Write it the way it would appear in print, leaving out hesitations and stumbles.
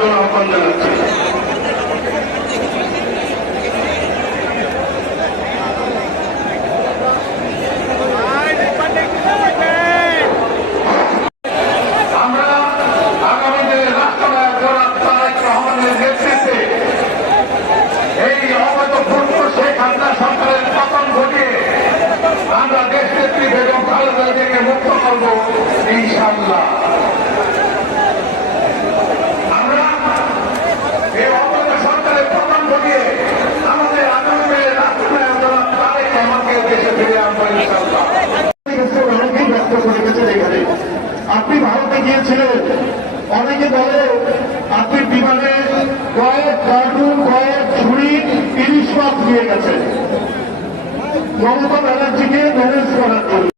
জন্য আহ্বান জানাচ্ছি। আমরা দেশ নেত্রী বেগম খালেদা জিয়াকে মুক্ত করব ইনশাআল্লাহ। আমরা এই অবৈধ সরকারের পতন ঘটিয়ে আমাদের আগামী দিনের রাষ্ট্রনায়ক জনাব তারেক রহমানকে দেশে ফিরে আনবো ইনশাআল্লাহ। অনেকেই ব্যক্ত করে গেছেন এখানে। আপনি ভারতে গিয়েছিলেন, অনেকে বলে আপনি বিমানে কয়েক কার্টুন কয়েক ছুরি ইলিশ মাছ নিয়ে গেছেন মমতা ব্যানার্জিকে ম্যানেজ করার জন্য।